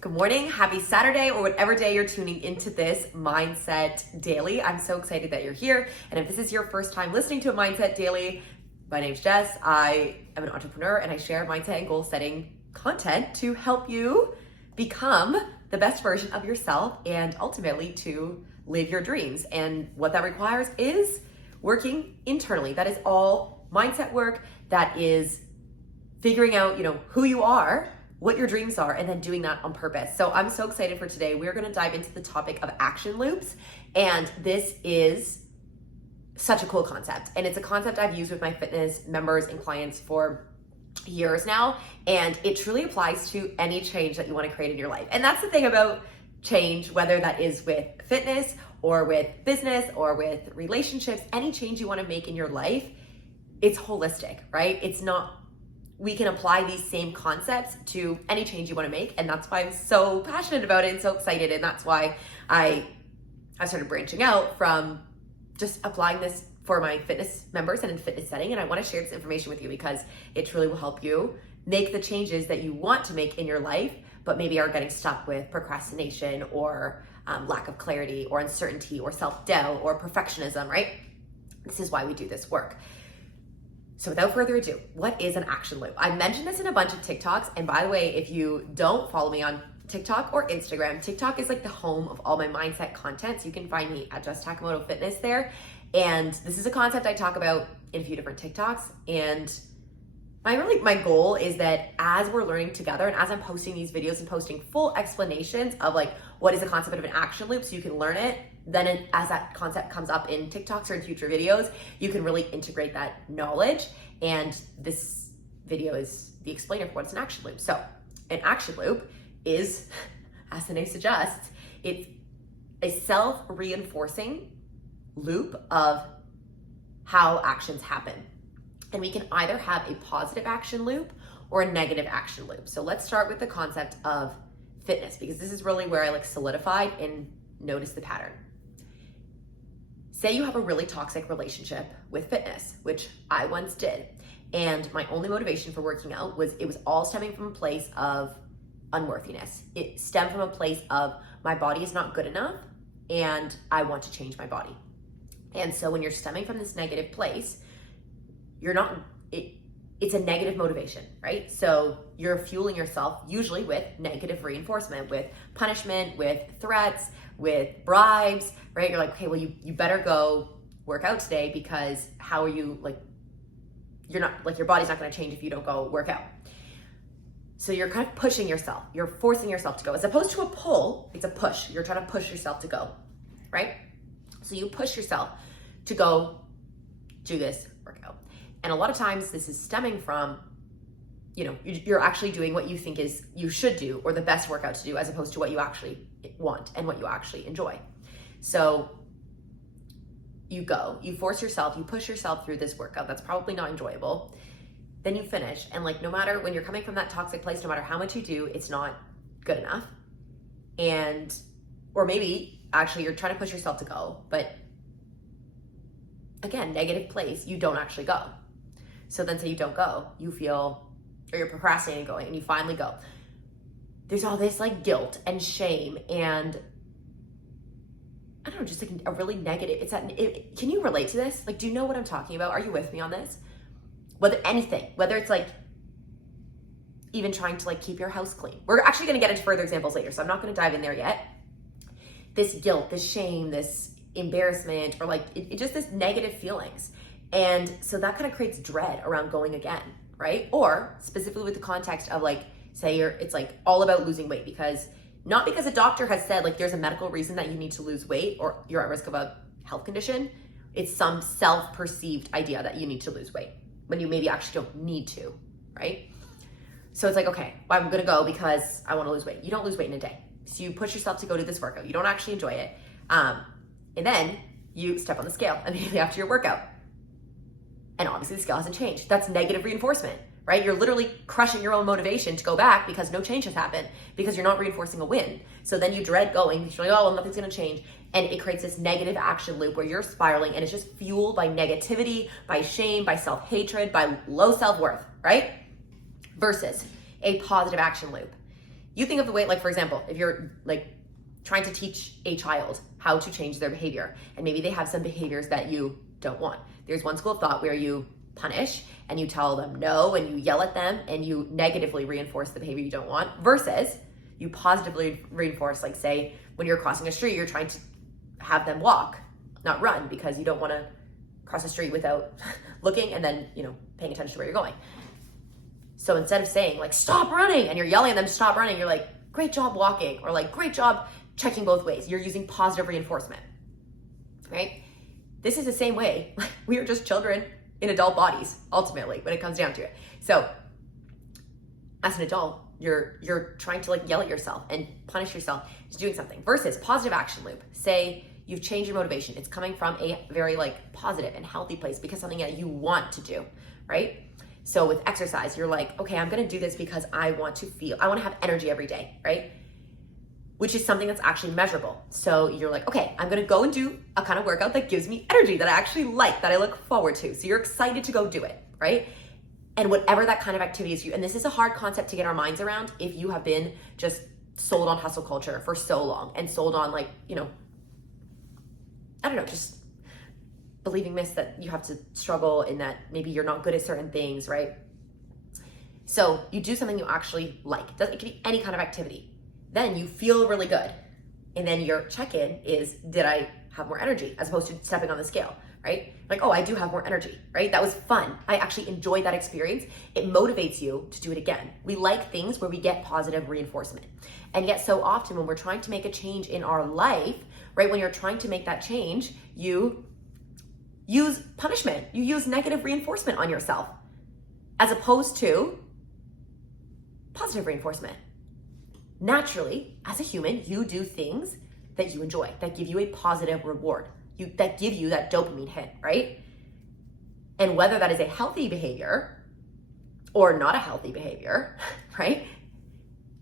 Good morning, happy Saturday, or whatever day you're tuning into this Mindset Daily. I'm so excited that you're here. And if this is your first time listening to a Mindset Daily, my name's Jess. I am an entrepreneur and I share mindset and goal setting content to help you become the best version of yourself and ultimately to live your dreams. And what that requires is working internally. That is all mindset work. That is figuring out, who you are, what your dreams are, and then doing that on purpose. So I'm so excited for today. We're going to dive into the topic of action loops. And this is such a cool concept. And it's a concept I've used with my fitness members and clients for years now. And it truly applies to any change that you want to create in your life. And that's the thing about change, whether that is with fitness or with business or with relationships, any change you want to make in your life, it's holistic, right? It's not, we can apply these same concepts to any change you want to make. And that's why I'm so passionate about it and so excited. And that's why I started branching out from just applying this for my fitness members and in fitness setting. And I want to share this information with you because it truly will help you make the changes that you want to make in your life, but maybe are getting stuck with procrastination or lack of clarity or uncertainty or self-doubt or perfectionism, right? This is why we do this work. So without further ado, what is an action loop? I mentioned this in a bunch of TikToks. And by the way, if you don't follow me on TikTok or Instagram, TikTok is like the home of all my mindset content. So you can find me at Jess Takamoto Fitness there. And this is a concept I talk about in a few different TikToks. And my goal is that as we're learning together and as I'm posting these videos and posting full explanations of like, what is the concept of an action loop so you can learn it, then as that concept comes up in TikToks or in future videos, you can really integrate that knowledge. And this video is the explainer for what's an action loop. So an action loop is, as the name suggests, it's a self-reinforcing loop of how actions happen. And we can either have a positive action loop or a negative action loop. So let's start with the concept of fitness, because this is really where I solidified and noticed the pattern. Say you have a really toxic relationship with fitness, which I once did. And my only motivation for working out was it was all stemming from a place of unworthiness. It stemmed from a place of my body is not good enough and I want to change my body. And so when you're stemming from this negative place, it's a negative motivation, right? So you're fueling yourself usually with negative reinforcement, with punishment, with threats, with bribes, right? You're like, okay, well, you better go work out today because how are you you're not your body's not going to change if you don't go work out. So you're kind of pushing yourself. You're forcing yourself to go. As opposed to a pull, it's a push. You're trying to push yourself to go, right? So you push yourself to go do this workout. And a lot of times this is stemming from, you're actually doing what you think is you should do or the best workout to do as opposed to what you actually want and what you actually enjoy. So you go, you force yourself, you push yourself through this workout that's probably not enjoyable. Then you finish. And no matter when you're coming from that toxic place, no matter how much you do, it's not good enough. Or maybe actually you're trying to push yourself to go, but again, negative place, you don't actually go. So then say you don't go, you feel, or you're procrastinating going and you finally go. There's all this guilt and shame and I don't know, just a really negative, can you relate to this? Do you know what I'm talking about? Are you with me on this? Whether it's even trying to keep your house clean. We're actually going to get into further examples later, so I'm not going to dive in there yet. This guilt, this shame, this embarrassment, or just this negative feelings. And so that kind of creates dread around going again, right? Or specifically with the context of say it's all about losing weight not because a doctor has said there's a medical reason that you need to lose weight or you're at risk of a health condition. It's some self-perceived idea that you need to lose weight when you maybe actually don't need to, right? So it's okay, well, I'm gonna go because I wanna lose weight. You don't lose weight in a day. So you push yourself to go do this workout. You don't actually enjoy it. And then you step on the scale immediately after your workout. And obviously the scale hasn't changed. That's negative reinforcement, right? You're literally crushing your own motivation to go back because no change has happened because you're not reinforcing a win. So then you dread going because you're oh, well, nothing's gonna change. And it creates this negative action loop where you're spiraling and it's just fueled by negativity, by shame, by self-hatred, by low self-worth, right? Versus a positive action loop. You think of the way, like, for example, if you're like trying to teach a child how to change their behavior, and maybe they have some behaviors that you don't want. There's one school of thought where you punish and you tell them no and you yell at them and you negatively reinforce the behavior you don't want, versus you positively reinforce, like, say, when you're crossing a street, you're trying to have them walk, not run, because you don't want to cross the street without looking and then, paying attention to where you're going. So instead of saying, like, stop running, and you're yelling at them to stop running, you're like, great job walking, or like, great job checking both ways. You're using positive reinforcement, right? This is the same way. We are just children in adult bodies, ultimately, when it comes down to it. So as an adult, you're trying to, like, yell at yourself and punish yourself to doing something, versus positive action loop. Say you've changed your motivation. It's coming from a very, like, positive and healthy place because something that you want to do, right? So with exercise, you're like, okay, I'm going to do this because I want to have energy every day, right? Which is something that's actually measurable. So you're like, okay, I'm going to go and do a kind of workout that gives me energy, that I actually like, that I look forward to. So you're excited to go do it, right? And whatever that kind of activity is, and this is a hard concept to get our minds around if you have been just sold on hustle culture for so long and sold on, like, I don't know, just believing myths that you have to struggle and that maybe you're not good at certain things, right? So you do something you actually like. It can be any kind of activity. Then you feel really good. And then your check-in is, did I have more energy, as opposed to stepping on the scale, right? Like, oh, I do have more energy, right? That was fun. I actually enjoyed that experience. It motivates you to do it again. We like things where we get positive reinforcement. And yet so often when we're trying to make a change in our life, right, when you're trying to make that change, you use punishment. You use negative reinforcement on yourself, as opposed to positive reinforcement. Naturally, as a human, you do things that you enjoy, that give you a positive reward, that give you that dopamine hit, right? And whether that is a healthy behavior or not a healthy behavior, right?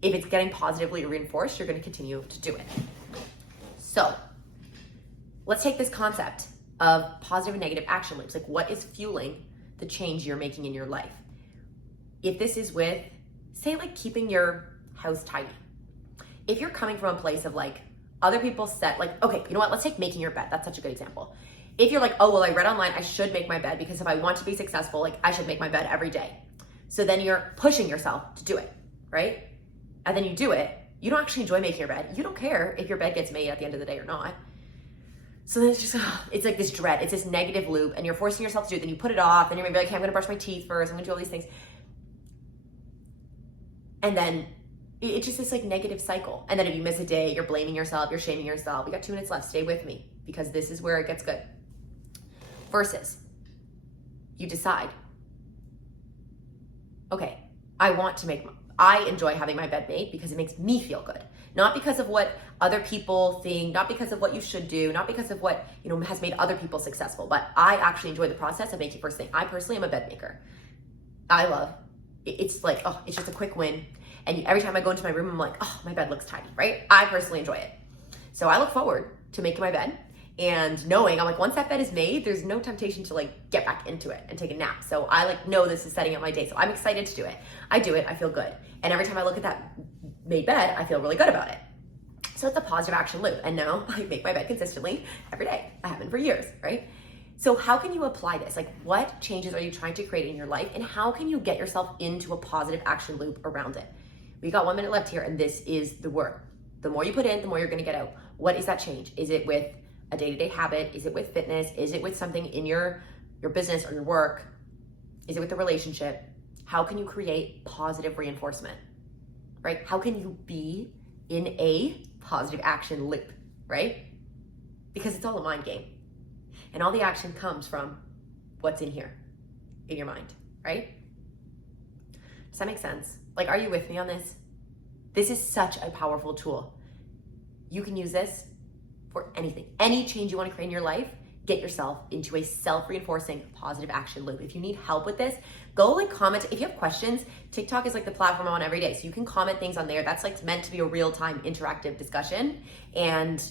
If it's getting positively reinforced, you're going to continue to do it. So let's take this concept of positive and negative action loops. Like, what is fueling the change you're making in your life? If this is with, say, like, keeping your house tidy. If you're coming from a place of, like, other people set, like, okay, you know what? Let's take making your bed. That's such a good example. If you're like, oh, well, I read online, I should make my bed because if I want to be successful, like, I should make my bed every day. So then you're pushing yourself to do it, right? And then you do it. You don't actually enjoy making your bed. You don't care if your bed gets made at the end of the day or not. So then it's just, it's like this dread. It's this negative loop, and you're forcing yourself to do it. Then you put it off, and you're maybe like, hey, I'm going to brush my teeth first. I'm going to do all these things. And then it's just this, like, negative cycle. And then if you miss a day, you're blaming yourself, you're shaming yourself. We got 2 minutes left. Stay with me, because this is where it gets good. Versus you decide, okay, I enjoy having my bed made because it makes me feel good. Not because of what other people think, not because of what you should do, not because of what, has made other people successful, but I actually enjoy the process of making first thing. I personally am a bed maker. I love, it's like, oh, it's just a quick win. And every time I go into my room, I'm like, oh, my bed looks tidy, right? I personally enjoy it. So I look forward to making my bed and knowing, I'm like, once that bed is made, there's no temptation to, like, get back into it and take a nap. So I, like, know this is setting up my day. So I'm excited to do it. I do it, I feel good. And every time I look at that made bed, I feel really good about it. So it's a positive action loop. And now I make my bed consistently every day. I haven't for years, right? So how can you apply this? Like, what changes are you trying to create in your life? And how can you get yourself into a positive action loop around it? We got 1 minute left here, and this is the work. The more you put in, the more you're going to get out. What is that change? Is it with a day-to-day habit? Is it with fitness? Is it with something in your business or your work? Is it with the relationship? How can you create positive reinforcement, right? How can you be in a positive action loop, right? Because it's all a mind game. And all the action comes from what's in here, in your mind, right? Does that make sense? Like, are you with me on this? This is such a powerful tool. You can use this for anything. Any change you want to create in your life, get yourself into a self-reinforcing positive action loop. If you need help with this, go, like, comment. If you have questions, TikTok is, like, the platform I'm on every day. So you can comment things on there. That's, like, meant to be a real-time interactive discussion. And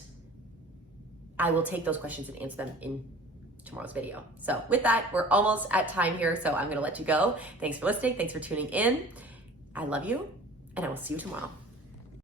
I will take those questions and answer them in tomorrow's video. So with that, we're almost at time here. So I'm going to let you go. Thanks for listening. Thanks for tuning in. I love you, and I will see you tomorrow.